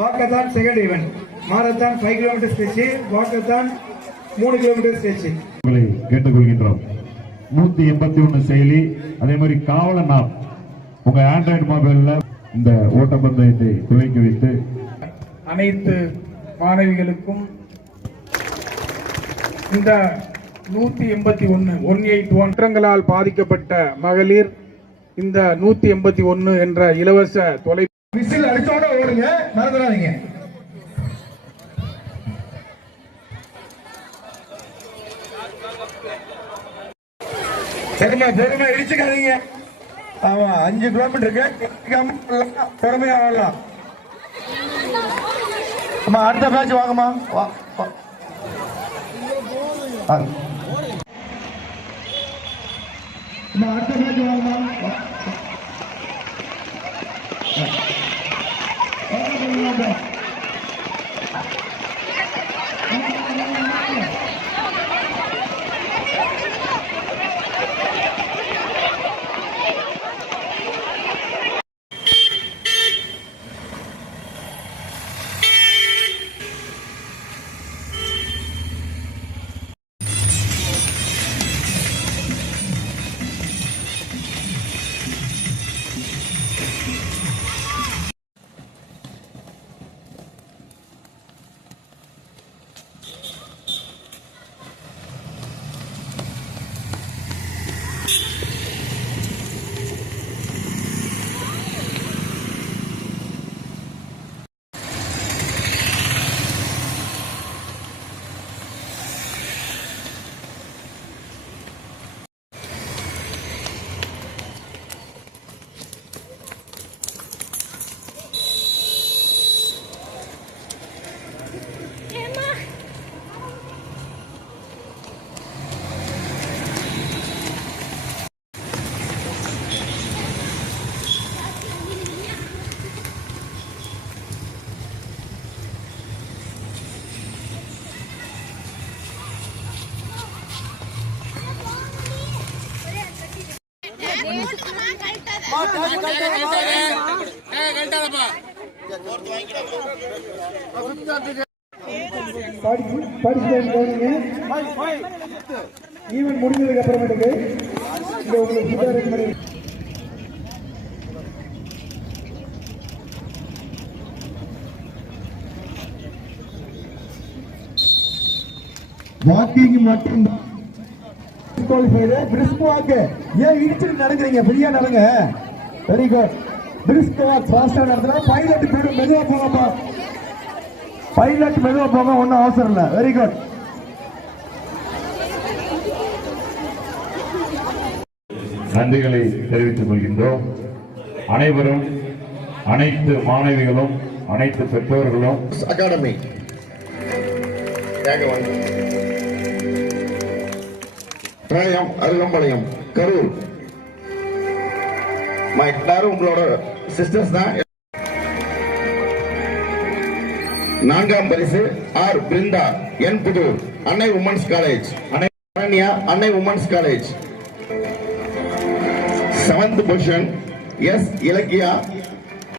Walkathon second event marathon five kilometre statue walkathon மூணு kilometre ஸ்டேச்சு உங்களை கேட்டுக்கொள்கின்றோம். நூத்தி எண்பத்தி ஒண்ணு செயலி அதே மாதிரி காவலன் ஆப் உங்க ஆண்ட்ராய்டு மொபைல்ல இந்த ஓட்டப்பந்தயத்தை துவக்கி வைத்து அனைத்து மாணவிகளுக்கும் இந்த நூத்தி எண்பத்தி ஒன்னு ஒன் எயிட் ஒன் குற்றங்களால் பாதிக்கப்பட்ட மகளிர் இந்த நூத்தி எண்பத்தி ஒன்னு என்ற இலவச தொலை விசில் அடிச்சோட ஓடுங்க மறந்துடாதீங்க. சரிம்மா பொறுமை இடிச்சுக்காதீங்க. ஆமா அஞ்சு கிலோமீட்டருக்கு பொறுமையா வரலாம் அம்மா அடுத்த பேட்ச் வாங்கம்மா. வா அடுத்த பேட்ச் வாங்கம்மா. வா. முடிஞ்சதுக்கு அப்புறமேட்டுக்கு இந்த உங்களுக்கு ஃபுட் அரேஞ்ச் பண்ணி பிரிஸ்க் வாக்கு ஏன் இடிச்சுட்டு நடக்கிறீங்க. ஃப்ரீயா நடங்க. வெரி குட் பிரிஸ்க் வாக் ஃபாஸ்டா பைலட் மெதுவா போங்கப்பா பைலட் மெதுவா போங்க ஒன்றும் அவசரம் இல்லை. வெரி குட் நன்றிகளை தெரிவித்துக் கொள்கின்றோம். அனைவரும் அனைத்து மாணவிகளும் அனைத்து பெற்றோர்களும் அகாடமி பிரயம் அருகம்பாளையம் கரூர். எல்லாரும் உங்களோட சிஸ்டர்ஸ் தான். நான்காம் பரிசு ஆர். பிருந்தா என் புதூர் அன்னை women's college Annai Annai women's college seventh position S. Ilakkiya